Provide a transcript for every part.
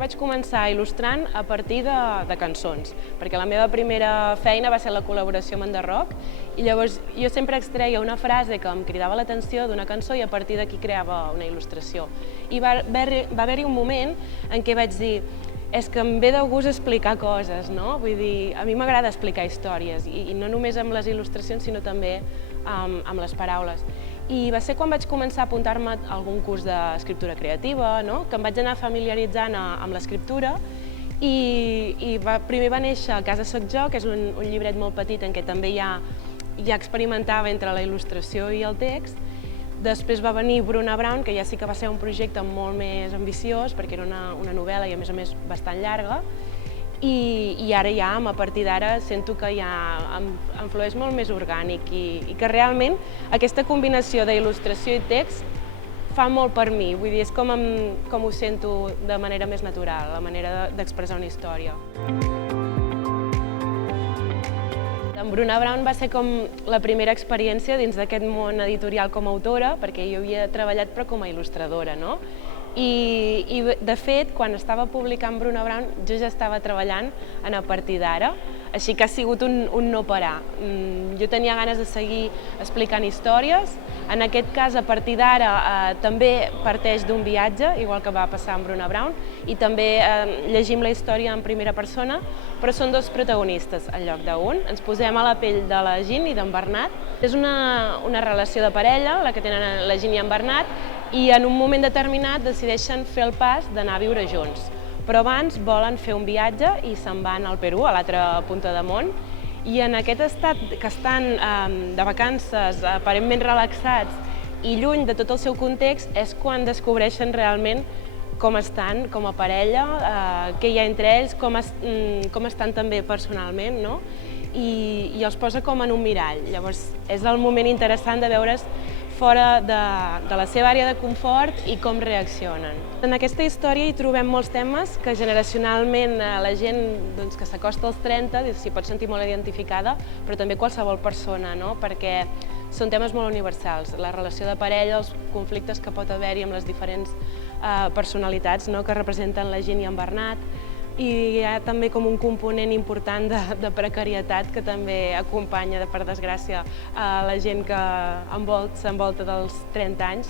vaig començar il·lustrant a partir de cançons, perquè la meva primera feina va ser la col·laboració amb Enderrock, i llavors jo sempre extreia una frase que em cridava l'atenció d'una cançó i a partir d'aquí creava una il·lustració. I va haver-hi un moment en què vaig dir és que em ve de gust explicar coses, no? Vull dir, a mi m'agrada explicar històries, i no només amb les il·lustracions, sinó també amb les paraules. I va ser quan vaig començar a apuntar-me a algun curs d'escriptura creativa, que em vaig anar familiaritzant amb l'escriptura, i primer va néixer Casa Soc Jo, que és un llibret molt petit en què també ja experimentava entre la il·lustració i el text. Després va venir Bruna Brown, que ja sí que va ser un projecte molt més ambiciós, perquè era una novel·la i a més bastant llarga, i ara ja, a partir d'ara, sento que ja em flueix molt més orgànic i que realment aquesta combinació d'il·lustració i text fa molt per mi, vull dir, és com ho sento de manera més natural, la manera d'expressar una història. Amb Bruna Brown va ser com la primera experiència dins d'aquest món editorial com a autora, perquè jo havia treballat però com a il·lustradora, no? I de fet, quan estava publicant Bruna Brown, jo ja estava treballant a partir d'ara, així que ha sigut un no parar. Jo tenia ganes de seguir explicant històries, en aquest cas, a partir d'ara, també parteix d'un viatge, igual que va passar amb Bruna Brown, i també llegim la història en primera persona, però són dos protagonistes en lloc d'un. Ens posem a la pell de la Jean i d'en Bernat. És una relació de parella, la que tenen la Jean i en Bernat, i en un moment determinat decideixen fer el pas d'anar a viure junts. Però abans volen fer un viatge i se'n van al Perú, a l'altra punta de món, i en aquest estat que estan de vacances, aparentment relaxats i lluny de tot el seu context, és quan descobreixen realment com estan com a parella, què hi ha entre ells, com estan també personalment, no? I els posa com en un mirall. Llavors, és el moment interessant de veure's fora de la seva àrea de confort i com reaccionen. En aquesta història hi trobem molts temes que generacionalment la gent que s'acosta als 30 s'hi pot sentir molt identificada, però també qualsevol persona, perquè són temes molt universals. La relació de parella, els conflictes que pot haver-hi amb les diferents personalitats que representen la Jean i en Bernat, i hi ha també com un component important de precarietat que també acompanya, per desgràcia, la gent que s'envolta dels 30 anys,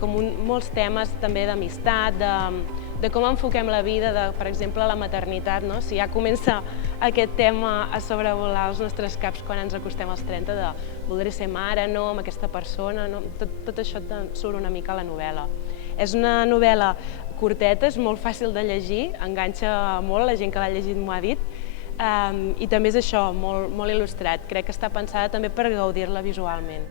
com molts temes també d'amistat, de com enfoquem la vida, per exemple, la maternitat, si ja comença aquest tema a sobrevolar els nostres caps quan ens acostem als 30, de voldré ser mare, amb aquesta persona, tot això surt una mica a la novel·la. És una novel·la curteta, és molt fàcil de llegir, enganxa molt, la gent que l'ha llegit m'ho ha dit, i també és això, molt il·lustrat. Crec que està pensada també per gaudir-la visualment.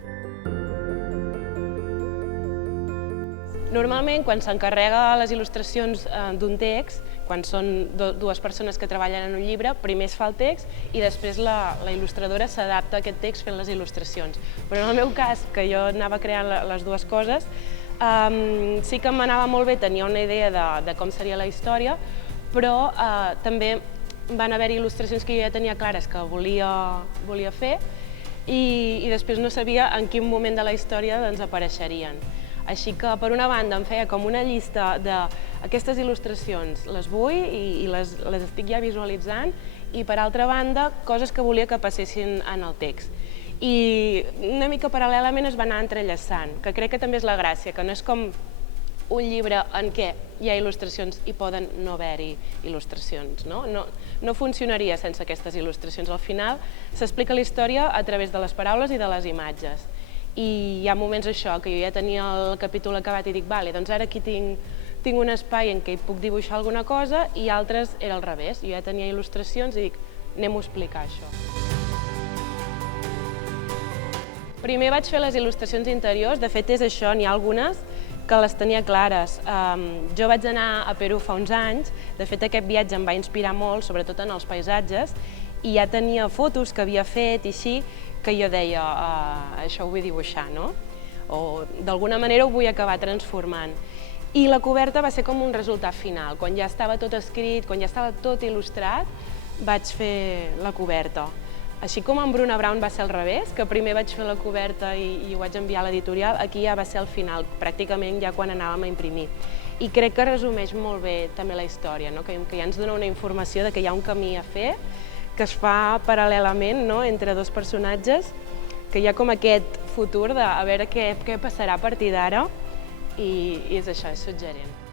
Normalment, quan s'encarrega les il·lustracions d'un text, quan són dues persones que treballen en un llibre, primer es fa el text i després la il·lustradora s'adapta a aquest text fent les il·lustracions. Però en el meu cas, que jo anava creant les dues coses, sí que m'anava molt bé, tenia una idea de com seria la història, però també van haver-hi il·lustracions que jo ja tenia clares que volia fer i després no sabia en quin moment de la història apareixerien. Així que, per una banda, em feia com una llista d'aquestes il·lustracions, les vull i les estic ja visualitzant, i per altra banda, coses que volia que passessin en el text. I una mica paral·lelament es va anar entrellaçant, que crec que també és la gràcia, que no és com un llibre en què hi ha il·lustracions i poden no haver-hi il·lustracions. No funcionaria sense aquestes il·lustracions. Al final s'explica la història a través de les paraules i de les imatges. I hi ha moments això, que jo ja tenia el capítol acabat i dic, vale, doncs ara aquí tinc un espai en què hi puc dibuixar alguna cosa, i altres era al revés. Jo ja tenia il·lustracions i dic, anem-ho a explicar això. Primer vaig fer les il·lustracions interiors, de fet és això, n'hi ha algunes que les tenia clares. Jo vaig anar a Perú fa uns anys, de fet aquest viatge em va inspirar molt, sobretot en els paisatges, i ja tenia fotos que havia fet i així, que jo deia, això ho vull dibuixar, no? O d'alguna manera ho vull acabar transformant. I la coberta va ser com un resultat final. Quan ja estava tot escrit, quan ja estava tot il·lustrat, vaig fer la coberta. Així com amb Bruna Brown va ser al revés, que primer vaig fer la coberta i ho vaig enviar a l'editorial, aquí ja va ser al final, pràcticament ja quan anàvem a imprimir. i crec que resumeix molt bé també la història, no? Que ja ens dona una informació de que hi ha un camí a fer, que es fa paral·lelament, no? Entre dos personatges, que hi ha com aquest futur de a veure què passarà a partir d'ara, i és això, és suggerent.